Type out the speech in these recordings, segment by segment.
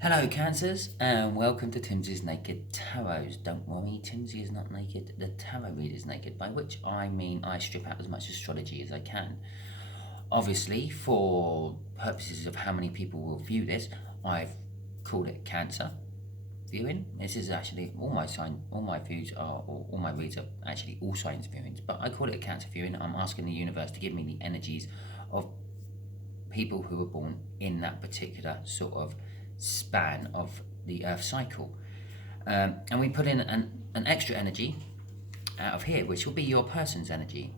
Hello Cancers and welcome to Timsy's Naked Tarot. Don't worry, Timsy is not naked, the tarot reader is naked, by which I mean I strip out as much astrology as I can. Obviously, for purposes of how many people will view this, I've called it Cancer viewing. This is actually all my views are, or all my reads are actually all signs viewings, but I call it a Cancer viewing. I'm asking the universe to give me the energies of people who were born in that particular sort of span of the Earth cycle. And we put in an extra energy out of here, which will be your person's energy.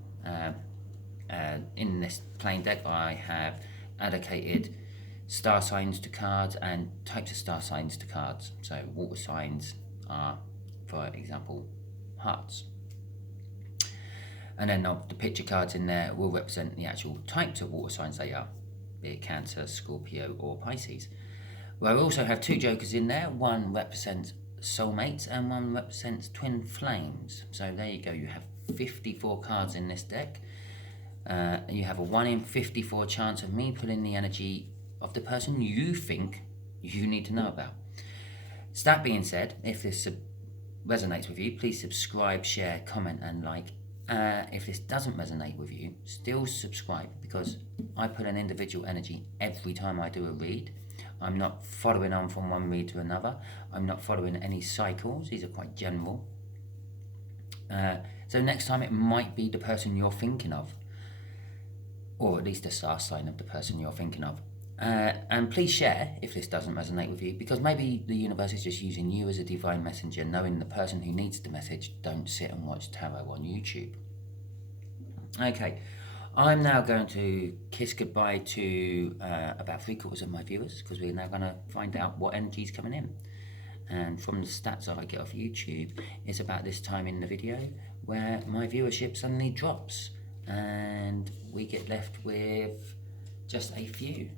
In this plain deck, I have allocated star signs to cards and types of star signs to cards. So water signs are, for example, hearts. And then the picture cards in there will represent the actual types of water signs they are, be it Cancer, Scorpio, or Pisces. Well, I also have two jokers in there. One represents soulmates and one represents twin flames. So there you go. You have 54 cards in this deck. You have a 1 in 54 chance of me pulling the energy of the person you think you need to know about. So that being said, if this resonates with you, please subscribe, share, comment and like. If this doesn't resonate with you, still subscribe, because I put an individual energy every time I do a read. I'm not following on from one read to another. I'm not following any cycles. These are quite general. So next time it might be the person you're thinking of, or at least a star sign of the person you're thinking of. And please share if this doesn't resonate with you, because maybe the universe is just using you as a divine messenger, knowing the person who needs the message don't sit and watch tarot on YouTube. Okay, I'm now going to kiss goodbye to about 3/4 of my viewers, because we're now going to find out what energy is coming in. And from the stats I get off YouTube, it's about this time in the video where my viewership suddenly drops and we get left with just a few.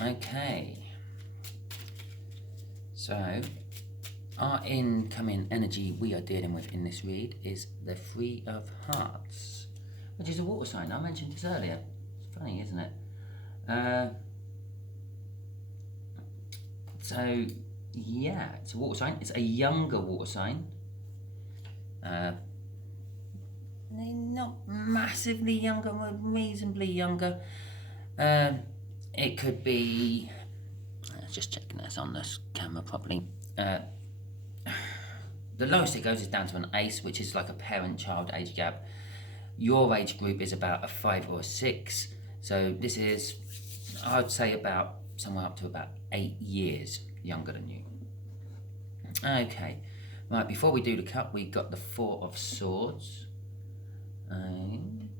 Okay, so our incoming energy we are dealing with in this read is the Three of Hearts, which is a water sign. I mentioned this earlier. It's funny, isn't it? So yeah, it's a water sign. It's a younger water sign. Not massively younger, reasonably younger. It could be, just checking this on this camera properly. The lowest it goes is down to an ace, which is like a parent-child age gap. Your age group is about a 5 or a 6. So this is, I'd say, about somewhere up to about 8 years younger than you. Okay, right, before we do the cut, we got the Four of Swords. And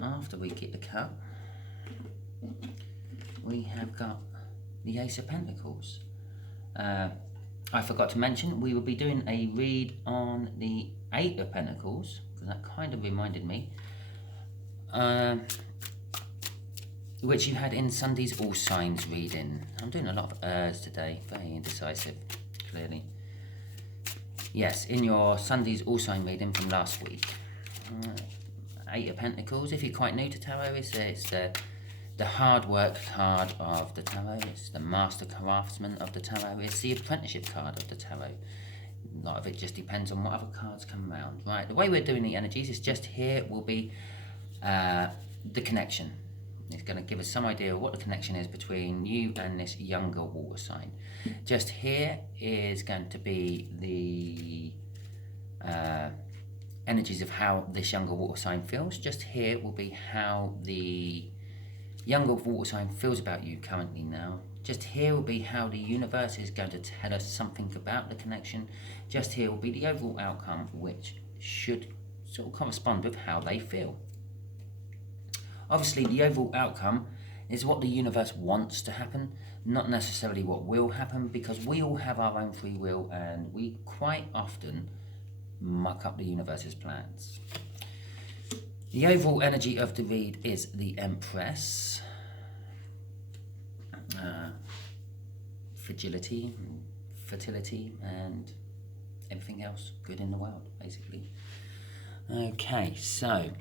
after we get the cut, we have got the Ace of Pentacles. I forgot to mention we will be doing a read on the Eight of Pentacles, because that kind of reminded me, which you had in Sunday's All Signs reading. I'm doing a lot of ers today, very indecisive, clearly. Yes, in your Sunday's All Sign reading from last week. Eight of Pentacles, if you're quite new to tarot, it's the hard work card of the tarot. It's the master craftsman of the tarot. It's the apprenticeship card of the tarot. A lot of it just depends on what other cards come around. Right, the way we're doing the energies is just here will be the connection. It's going to give us some idea of what the connection is between you and this younger water sign. Just here is going to be the energies of how this younger water sign feels. Just here will be how the younger water sign feels about you currently now. Just here will be how the universe is going to tell us something about the connection. Just here will be the overall outcome, which should sort of correspond with how they feel. Obviously, the overall outcome is what the universe wants to happen, not necessarily what will happen, because we all have our own free will and we quite often muck up the universe's plans. The overall energy of the read is the Empress. Fragility, fertility, and everything else good in the world, basically. Okay, so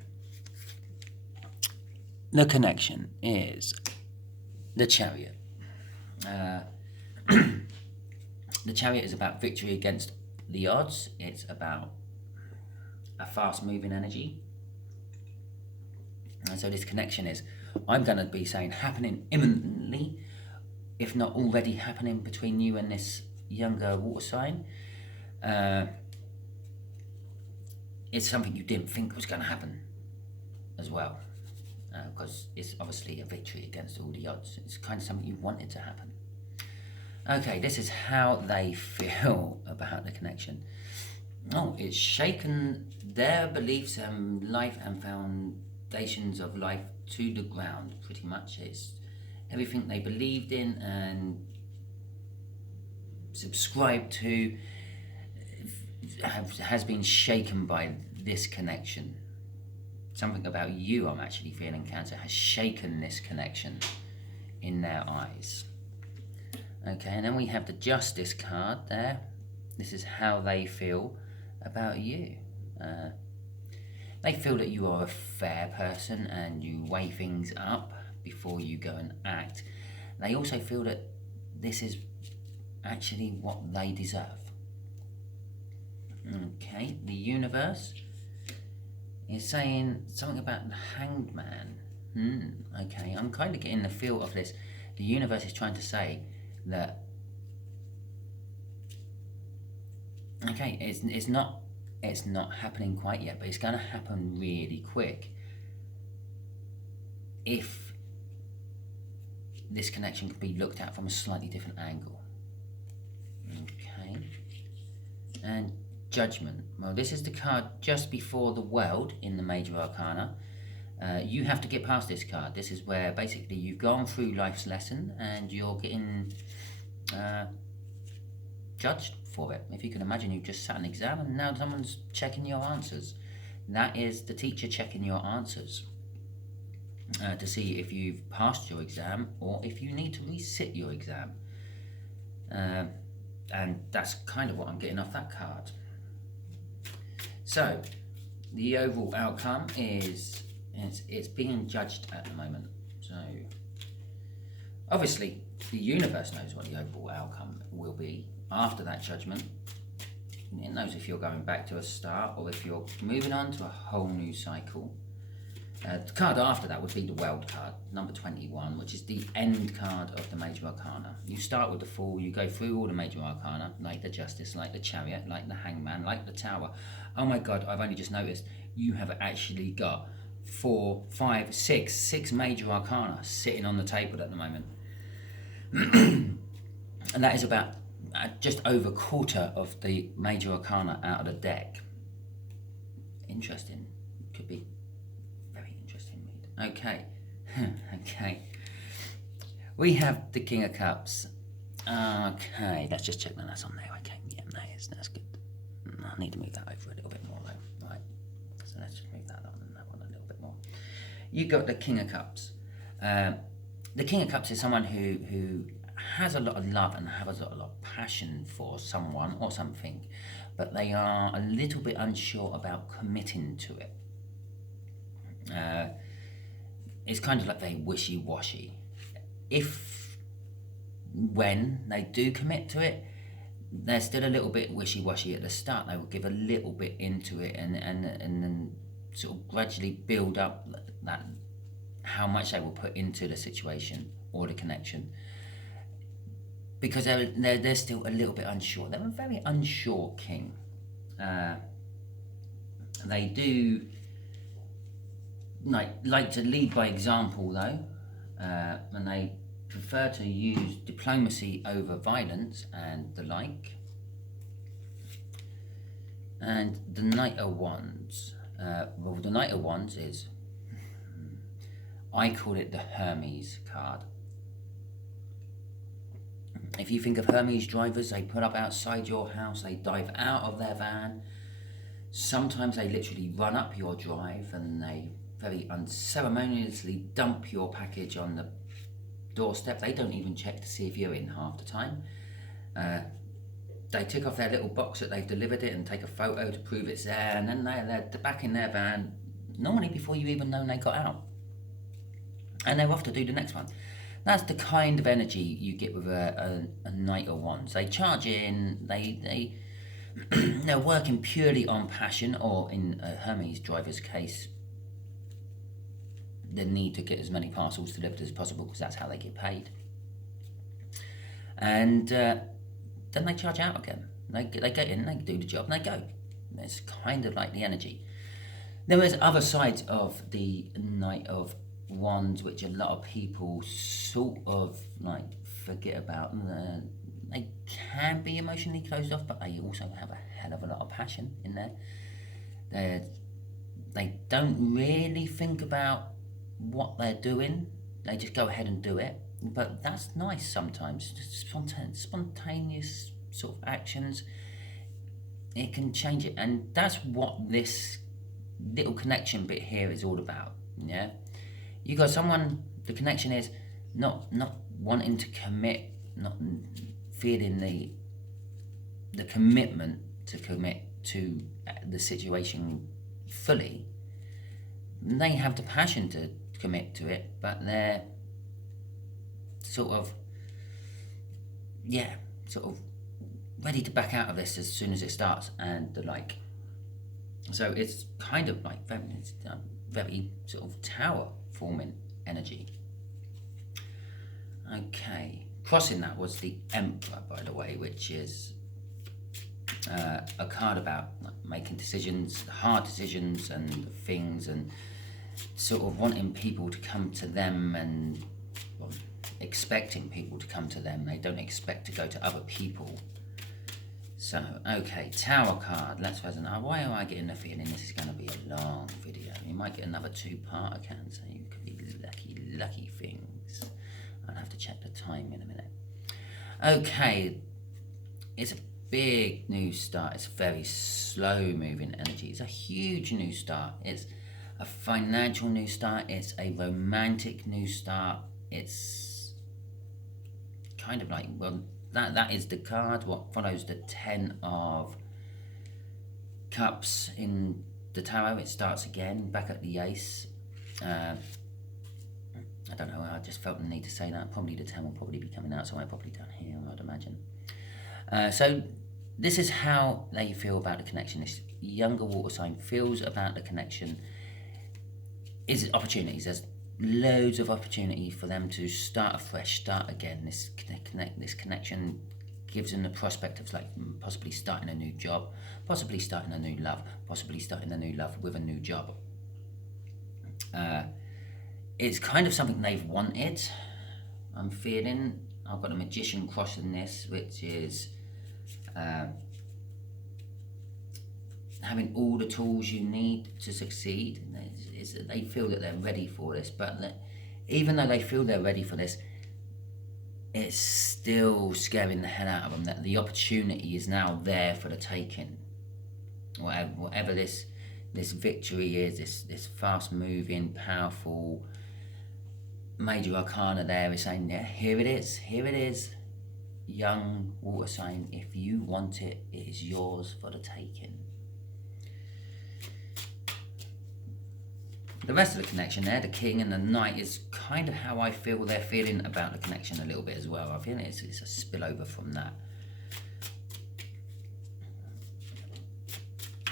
the connection is the Chariot. The Chariot is about victory against the odds. It's about a fast-moving energy. And so this connection is, I'm going to be saying, happening imminently, if not already happening between you and this younger water sign. It's something you didn't think was going to happen as well, because it's obviously a victory against all the odds. It's kind of something you wanted to happen. Okay, this is how they feel about the connection. Oh, it's shaken their beliefs and life and foundations of life to the ground, pretty much. It's everything they believed in and subscribed to has been shaken by this connection. Something about you, I'm actually feeling, Cancer, has shaken this connection in their eyes. Okay, and then we have the Justice card there. This is how they feel about you. They feel that you are a fair person and you weigh things up before you go and act. They also feel that this is actually what they deserve. Okay, the Universe is saying something about the Hanged Man. Okay, I'm kind of getting the feel of this. The Universe is trying to say that, okay, it's not happening quite yet, but it's going to happen really quick if this connection could be looked at from a slightly different angle. Okay, and Judgment. Well, this is the card just before the World in the Major Arcana. You have to get past this card. This is where basically you've gone through life's lesson and you're getting judged for it. If you can imagine, you've just sat an exam and now someone's checking your answers. That is the teacher checking your answers to see if you've passed your exam or if you need to resit your exam. And that's kind of what I'm getting off that card. So, the overall outcome is it's being judged at the moment. So, obviously, the Universe knows what the overall outcome will be after that judgment. It knows if you're going back to a start or if you're moving on to a whole new cycle. The card after that would be the World card, number 21, which is the end card of the Major Arcana. You start with the Fool, you go through all the Major Arcana, like the Justice, like the Chariot, like the Hangman, like the Tower. Oh my God, I've only just noticed you have actually got 4, 5, 6 Major Arcana sitting on the table at the moment. And that is about just over a quarter of the Major Arcana out of the deck. Interesting. Could be very interesting read. Okay. Okay. We have the King of Cups. Okay, let's just check that that's on there. Okay, yeah, that's good. I need to move that over a little bit more though. Right. So let's just move that on and that one a little bit more. You got the King of Cups. The King of Cups is someone who has a lot of love and has a lot of passion for someone or something, but they are a little bit unsure about committing to it. It's kind of like very wishy-washy. When they do commit to it, they're still a little bit wishy-washy at the start. They will give a little bit into it and then sort of gradually build up that how much they will put into the situation or the connection, because they're still a little bit unsure. They're a very unsure king. They do like to lead by example though, and they prefer to use diplomacy over violence and the like. And the Knight of Wands. Well, the Knight of Wands is, I call it the Hermes card. If you think of Hermes drivers, they put up outside your house, they dive out of their van. Sometimes they literally run up your drive and they very unceremoniously dump your package on the doorstep. They don't even check to see if you're in half the time. They tick off their little box that they've delivered it and take a photo to prove it's there, and then they're back in their van, normally before you even know they got out. And they're off to do the next one. That's the kind of energy you get with a Knight of Wands. They charge in, they're working purely on passion, or in Hermes driver's case, the need to get as many parcels delivered as possible because that's how they get paid. And then they charge out again. They get in, they do the job, and they go. It's kind of like the energy. There is other sides of the Knight of Wands which a lot of people sort of like forget about. They can be emotionally closed off, but they also have a hell of a lot of passion in there. They don't really think about what they're doing. They just go ahead and do it. But that's nice sometimes. Just spontaneous sort of actions. It can change it, and that's what this little connection bit here is all about. Yeah, you got someone. The connection is not wanting to commit, not feeling the commitment to commit to the situation fully. They have the passion to commit to it, but they're sort of ready to back out of this as soon as it starts, and the like. So it's kind of like very sort of tower forming energy. Okay, crossing that was the Emperor, by the way, which is a card about like, making decisions, hard decisions and things, and sort of wanting people to come to them, and expecting people to come to them. They don't expect to go to other people. So, okay, Tower card. Let's resonate. Why am I getting the feeling this is going to be a long video? You might get another two-part, I can say. You could be lucky things. I'll have to check the time in a minute. Okay, it's a big new start. It's very slow-moving energy. It's a huge new start. It's a financial new start. It's a romantic new start. It's kind of like, well, that is the card. What follows the 10 of Cups in the tarot. It starts again, back at the Ace. I don't know, I just felt the need to say that. Probably the 10 will probably be coming out, so I probably down here, I'd imagine. So this is how they feel about the connection. This younger water sign feels about the connection is opportunities. There's loads of opportunity for them to start afresh, start again. This connection gives them the prospect of like possibly starting a new job, possibly starting a new love, possibly starting a new love with a new job. It's kind of something they've wanted. I'm feeling. I've got a Magician crossing this, which is having all the tools you need to succeed. They feel that they're ready for this, but even though they feel they're ready for this, it's still scaring the hell out of them that the opportunity is now there for the taking. Whatever this victory is, this fast-moving, powerful major arcana there is saying, yeah, here it is, young water sign. If you want it, it is yours for the taking. The rest of the connection there, the King and the Knight, is kind of how I feel they're feeling about the connection a little bit as well. I feel it's a spillover from that.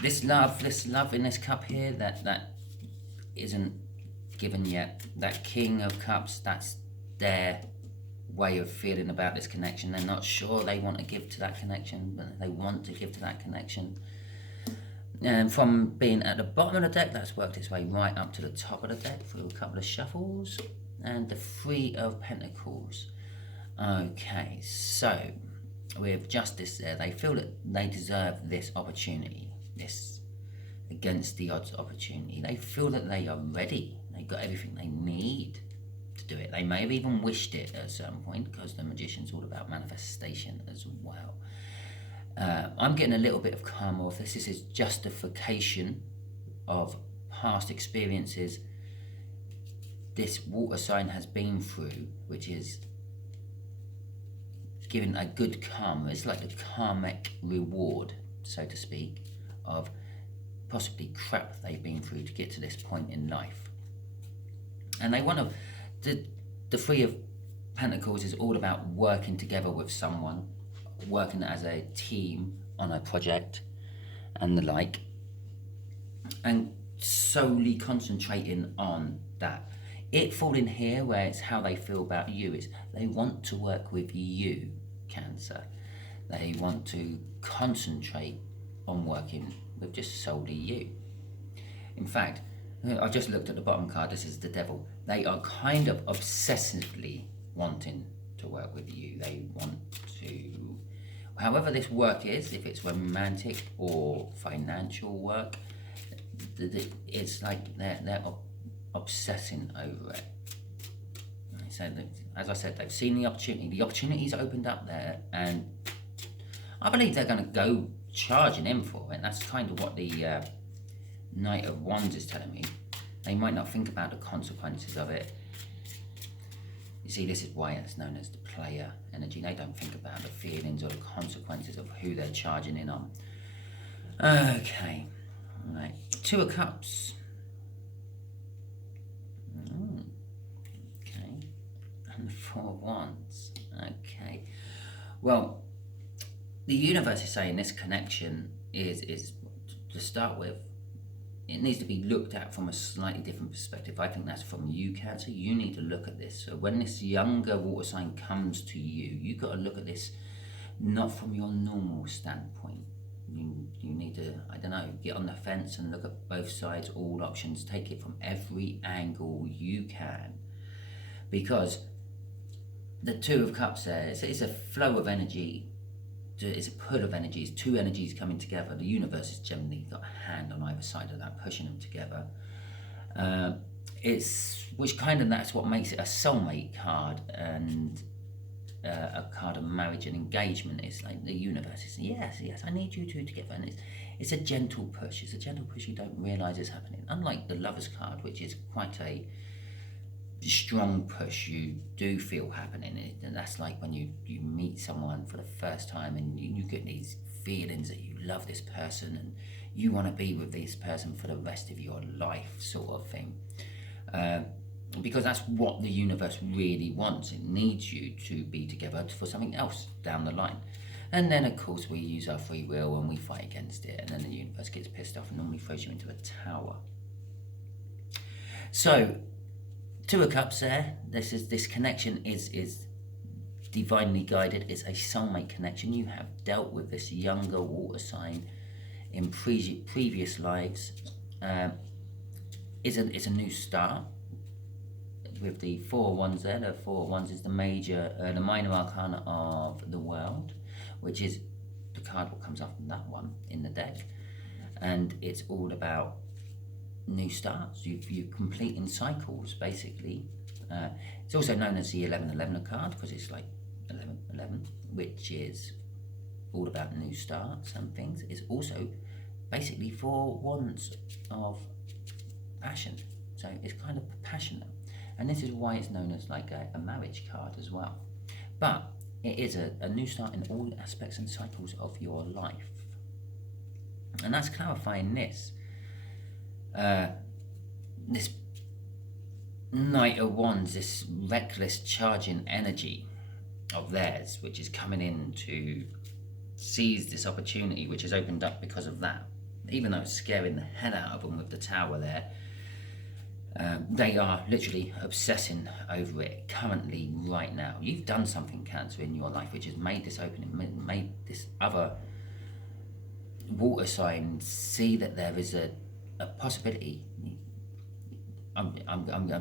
This love in this cup here, that isn't given yet. That King of Cups, that's their way of feeling about this connection. They're not sure they want to give to that connection, but they want to give to that connection. And from being at the bottom of the deck, that's worked its way right up to the top of the deck through a couple of shuffles. And the Three of Pentacles. Okay, so with Justice there, they feel that they deserve this opportunity, this against the odds opportunity. They feel that they are ready. They've got everything they need to do it. They may have even wished it at a certain point, because the Magician's all about manifestation as well. I'm getting a little bit of karma off this. This is justification of past experiences this water sign has been through, which is giving a good karma. It's like the karmic reward, so to speak, of possibly crap they've been through to get to this point in life. And they want to, the Three of Pentacles is all about working together with someone, working as a team on a project and the like, and solely concentrating on that. It falling here where it's how they feel about you, is they want to work with you, Cancer. They want to concentrate on working with just solely you. In fact, I've just looked at the bottom card, this is the Devil. They are kind of obsessively wanting to work with you. They want to, however this work is, if it's romantic or financial work, it's like they're obsessing over it. So as I said, they've seen the opportunity's opened up there, and I believe they're going to go charging in for it. That's kind of what the Knight of Wands is telling me. They might not think about the consequences of it. You see, this is why it's known as the player energy. They don't think about the feelings or the consequences of who they're charging in on. Okay, right. Two of Cups. Okay, and the Four of Wands. Okay, well, the universe is saying this connection is to start with, it needs to be looked at from a slightly different perspective. I think that's from you, Cancer. You need to look at this. So when this younger water sign comes to you, you've got to look at this not from your normal standpoint. You need to, I don't know, get on the fence and look at both sides, all options, take it from every angle you can. Because the Two of Cups there, it's a flow of energy. It's a pull of energies, two energies coming together. The universe has generally got a hand on either side of that, pushing them together. That's what makes it a soulmate card and a card of marriage and engagement. It's like the universe is, yes, I need you two together. And it's a gentle push. It's a gentle push you don't realise is happening. Unlike the Lover's card, which is quite a strong push you do feel happening, and that's like when you meet someone for the first time and you get these feelings that you love this person and you want to be with this person for the rest of your life, sort of thing, because that's what the universe really wants. It needs you to be together for something else down the line. And then of course we use our free will and we fight against it, and then the universe gets pissed off and normally throws you into a tower. So Two of Cups there, this connection is divinely guided. It's a soulmate connection. You have dealt with this younger water sign in previous lives. It's a new start. With the Four of Wands there, the Four of Wands is the minor arcana of the world, which is the card what comes after that one in the deck. And it's all about new starts. You're completing cycles, basically. It's also known as the 11-11 card because it's like 11-11, which is all about new starts and things. It's also basically 4 wands of passion, so it's kind of passionate, and this is why it's known as like a marriage card as well. But it is a new start in all aspects and cycles of your life, and that's clarifying this. This Knight of Wands, this reckless charging energy of theirs, which is coming in to seize this opportunity, which has opened up because of that. Even though it's scaring the hell out of them with the tower there, they are literally obsessing over it currently, right now. You've done something, Cancer, in your life which has made this opening, made this other water sign see that there is a possibility. I'm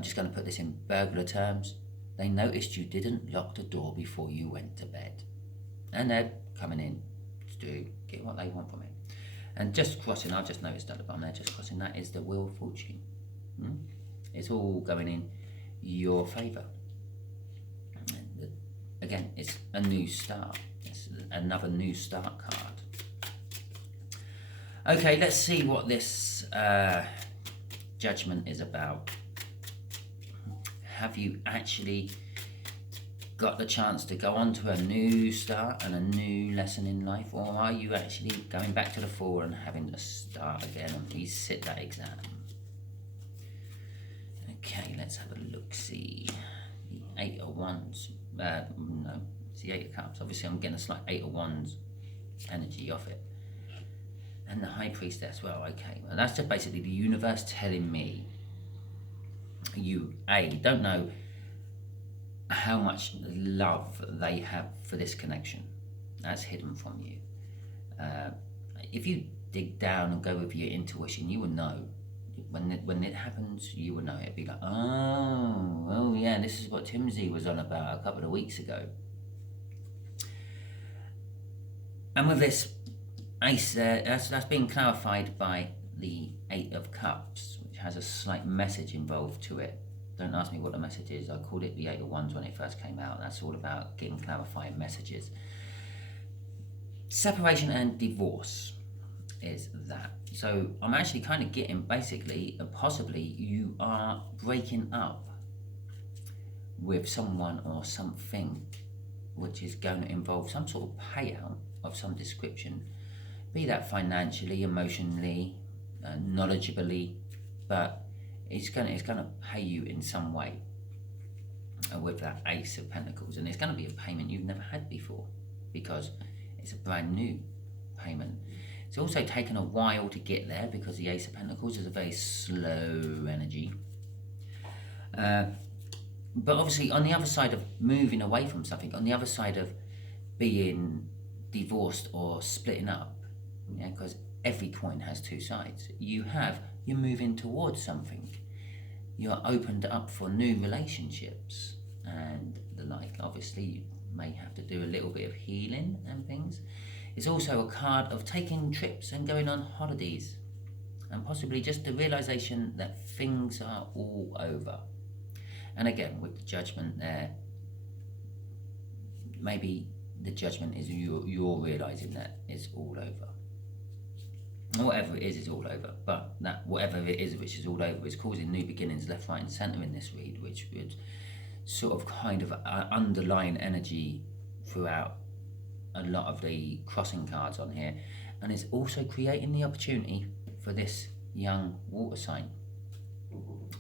just going to put this in burglar terms. They noticed you didn't lock the door before you went to bed, and they're coming in to get what they want from it. And just crossing, I've just noticed at the bottom there, just crossing, that is the Wheel of Fortune. It's all going in your favour. Again, it's a new start. It's another new start card. Okay, let's see what this judgment is about. Have you actually got the chance to go on to a new start and a new lesson in life, or are you actually going back to the Four and having to start again and resit that exam? Okay, let's have a look-see. The 8 of Wands. No, it's the Eight of Cups. Obviously, I'm getting a slight Eight of Wands energy off it. And the High Priestess, well, okay. Well, that's just basically the universe telling me you, A, don't know how much love they have for this connection. That's hidden from you. If you dig down and go with your intuition, you will know. When it happens, you will know. It'd be like, oh yeah, this is what Timsy was on about a couple of weeks ago. And with this Ace, that's being clarified by the Eight of Cups, which has a slight message involved to it. Don't ask me what the message is. I called it the Eight of Wands when it first came out. That's all about getting clarifying messages. Separation and divorce is that. So I'm actually kind of getting, basically, possibly you are breaking up with someone or something which is going to involve some sort of payout of some description, be that financially, emotionally, knowledgeably, but it's gonna pay you in some way with that Ace of Pentacles, and it's going to be a payment you've never had before because it's a brand new payment. It's also taken a while to get there because the Ace of Pentacles is a very slow energy. But obviously, on the other side of moving away from something, on the other side of being divorced or splitting up, yeah, because every coin has two sides. You're moving towards something. You're opened up for new relationships and the like. Obviously, you may have to do a little bit of healing and things. It's also a card of taking trips and going on holidays, and possibly just the realization that things are all over. And again, with the Judgment there, maybe the Judgment is you're realizing that it's all over. Whatever it is all over. But that whatever it is which is all over is causing new beginnings left, right and centre in this read, which would sort of kind of underline energy throughout a lot of the crossing cards on here. And it's also creating the opportunity for this young water sign.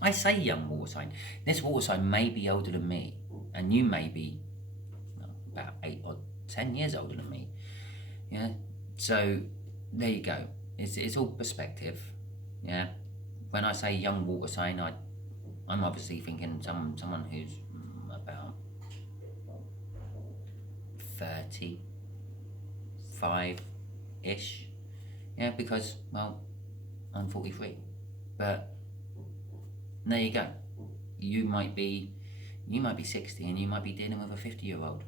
I say young water sign. This water sign may be older than me, and you may be about 8 or 10 years older than me. Yeah. So there you go. It's all perspective. Yeah. When I say young water sign, I'm obviously thinking someone who's about 35-ish. Yeah, because well, I'm 43. But there you go. You might be 60 and you might be dealing with a 50-year-old.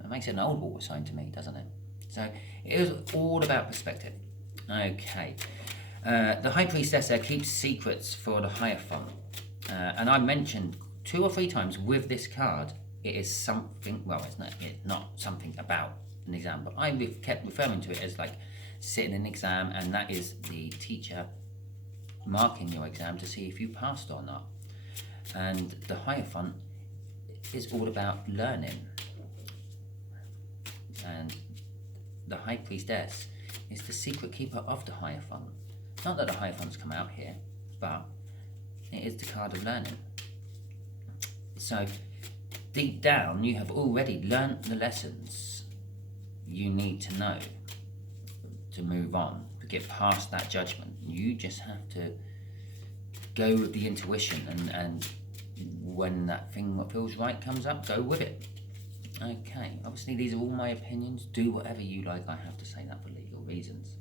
That makes it an old water sign to me, doesn't it? So it is all about perspective. Okay. The High Priestess there keeps secrets for the Hierophant. And I mentioned 2 or 3 times with this card, it is something, well, it's not something about an exam, but I kept referring to it as like sitting in an exam, and that is the teacher marking your exam to see if you passed or not. And the Hierophant is all about learning. And the High Priestess is the secret keeper of the Hierophant. Not that the Hierophants come out here, but it is the card of learning. So deep down, you have already learnt the lessons you need to know to move on, to get past that judgment. You just have to go with the intuition, and when that thing that feels right comes up, go with it. Okay, obviously these are all my opinions. Do whatever you like. I have to say that for legal reasons.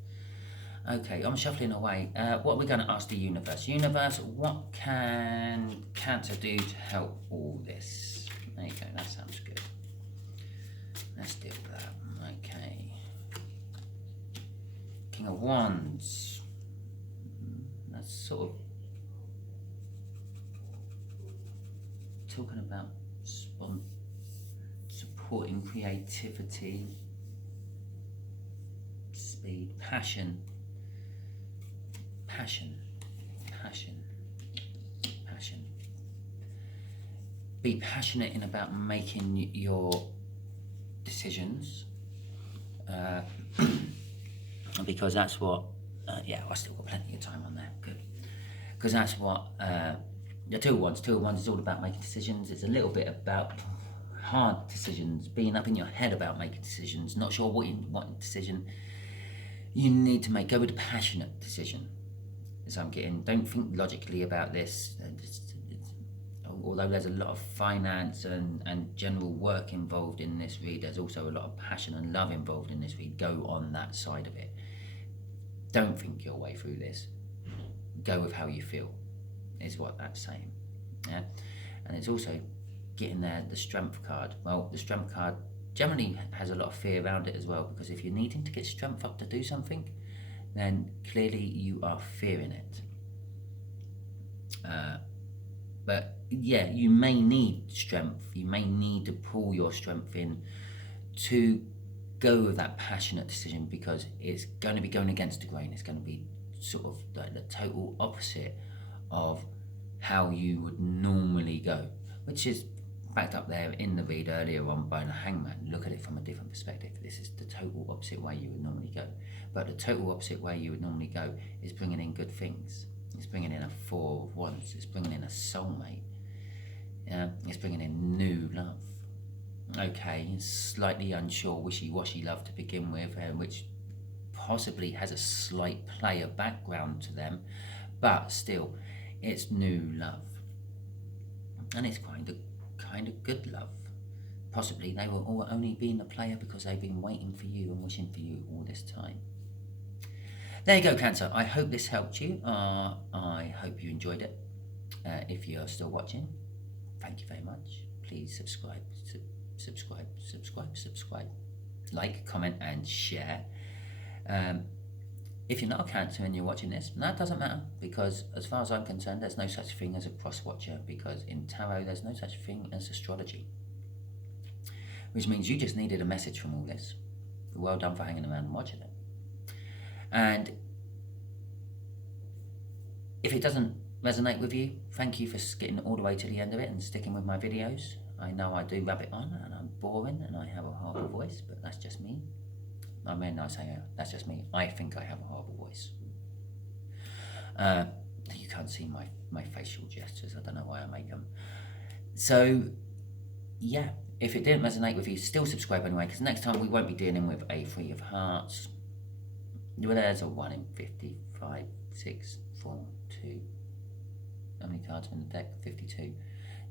Okay, I'm shuffling away. What are we going to ask the universe? Universe, what can Cancer do to help all this? There you go, that sounds good. Let's deal with that. Okay. King of Wands. That's sort of talking about supporting creativity, speed, passion. Be passionate in about making your decisions, because that's what, yeah, I still got plenty of time on there, good. Because that's what, the Two of Wands is all about making decisions. It's a little bit about hard decisions, being up in your head about making decisions, not sure what decision you need to make. Go with a passionate decision. So I'm getting, don't think logically about this. Although there's a lot of finance and general work involved in this read, there's also a lot of passion and love involved in this read. Go on that side of it. Don't think your way through this. Go with how you feel, is what that's saying. Yeah, and it's also getting there, the strength card. Well, the strength card generally has a lot of fear around it as well, because if you're needing to get strength up to do something, then clearly you are fearing it. But yeah, you may need strength. You may need to pull your strength in to go with that passionate decision, because it's going to be going against the grain. It's going to be sort of like the total opposite of how you would normally go, which is backed up there in the read earlier on by the Hangman. Look at it from a different perspective. This is the total opposite way you would normally go. But the total opposite way you would normally go is bringing in good things. It's bringing in a Four of Wands. It's bringing in a soulmate. It's bringing in new love. Okay, slightly unsure, wishy-washy love to begin with, which possibly has a slight player background to them, but still, it's new love. And it's kind of good love. Possibly they were all only being a player because they've been waiting for you and wishing for you all this time. There you go, Cancer. I hope this helped you. I hope you enjoyed it. If you're still watching, thank you very much. Please subscribe. Like, comment, and share. If you're not a Cancer and you're watching this, that doesn't matter, because as far as I'm concerned, there's no such thing as a cross-watcher, because in tarot, there's no such thing as astrology. Which means you just needed a message from all this. Well done for hanging around and watching it. And if it doesn't resonate with you, thank you for getting all the way to the end of it and sticking with my videos. I know I do rabbit on and I'm boring and I have a horrible voice, but that's just me. I mean, I say that's just me. I think I have a horrible voice. You can't see my facial gestures. I don't know why I make them. So, yeah, if it didn't resonate with you, still subscribe anyway, because next time we won't be dealing with a Three of Hearts. Well, there's a 1 in 55, 6, 4, 2. How many cards are in the deck? 52.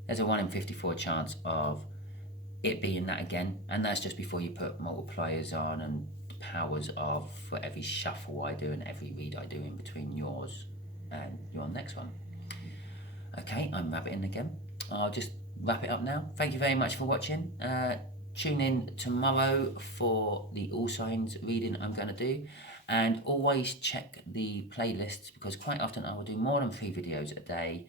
There's a 1 in 54 chance of it being that again, and that's just before you put multipliers on and powers of for every shuffle I do and every read I do in between yours and your next one. Okay, I'm rabbiting again. I'll just wrap it up now. Thank you very much for watching. Tune in tomorrow for the All Signs reading I'm going to do, and always check the playlists, because quite often I will do more than 3 videos a day,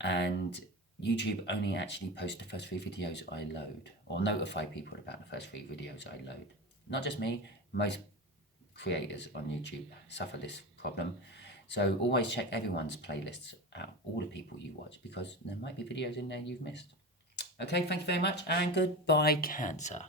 and YouTube only actually posts the first 3 videos I load, or notify people about the first 3 videos I load. Not just me, most creators on YouTube suffer this problem. So always check everyone's playlists out, all the people you watch, because there might be videos in there you've missed. Okay, thank you very much, and goodbye, Cancer.